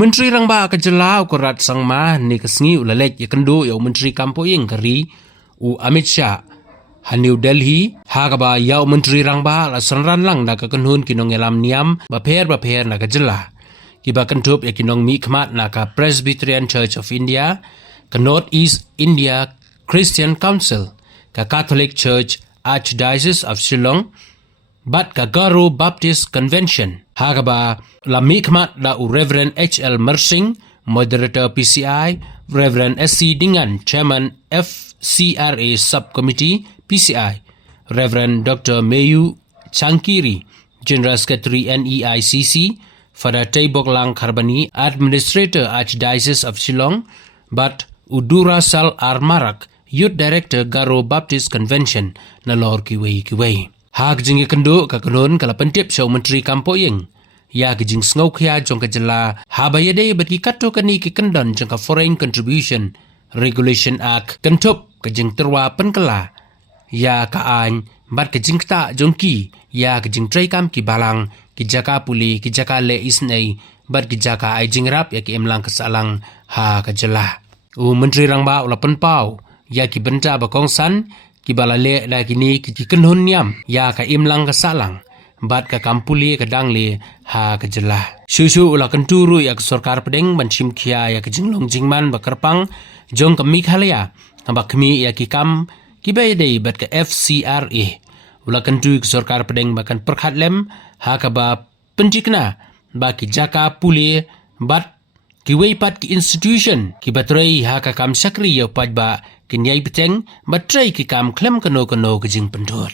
Menteri Rangba Kejelau Conrad Sangma ni kesngi ulalek yakendu ya Menteri Kampoying kari Amit Shah New Delhi hagaba ya Menteri Rangba la sanran lang na kakenhun nongialam Niam baper na kejela kiba kentup ya kinong mikmat na ka Presbyterian Church of India ka North East India Christian Council ka Catholic Church Archdiocese of Shillong bat ka Garo Baptist Convention hagaba la mikmat la Reverend H.L. Mersing Moderator PCI, Reverend S.C. Dingan Chairman FCRA Subcommittee PCI, Reverend Dr. Mayu Chankiri General Secretary NEICC, Father Taibok Lang Karbani Administrator Archdiocese of Shillong, but Udura Sal Armarak Youth Director Garo Baptist Convention na lor kiway. Hag jing ikendo kakanun kalapantip sa Menteri Kampoying. Ya kejing sngau kya jong kejela habayade bat kikato kani kikendon jong ka Foreign Contribution Regulation Act kentup kejing terwa penkela. Ya kaan bat kejing ta jong ki ya kejing tray kam ki Balang ki jaka puli ki jaka le isnei bat ki jaka ai jing rap ya ki emlang kesalang ha kejela. Menteri Rangba ula penpau ya ki benta bakongsan ki balale la kini ki kenhun Niam ya ka imlang kesalang bat ka kampuli ka dangli ha kejela. Susu ula kenturu ya ke sorkar pedeng banchim kia ya ke jinglong jingman bakerpang jong ka mikhalaya amba kemi ya ki kam ki bayde bat ka FCRA ula kentu ke sorkar pedeng bakan perkhat lem ha ka ba penjikna ba ki jaka puli bat ki weipat ki institution ki batrei ha ka kam sakri ya pajba ki nyai beteng batrei ki kam klem kano ke jing pentur.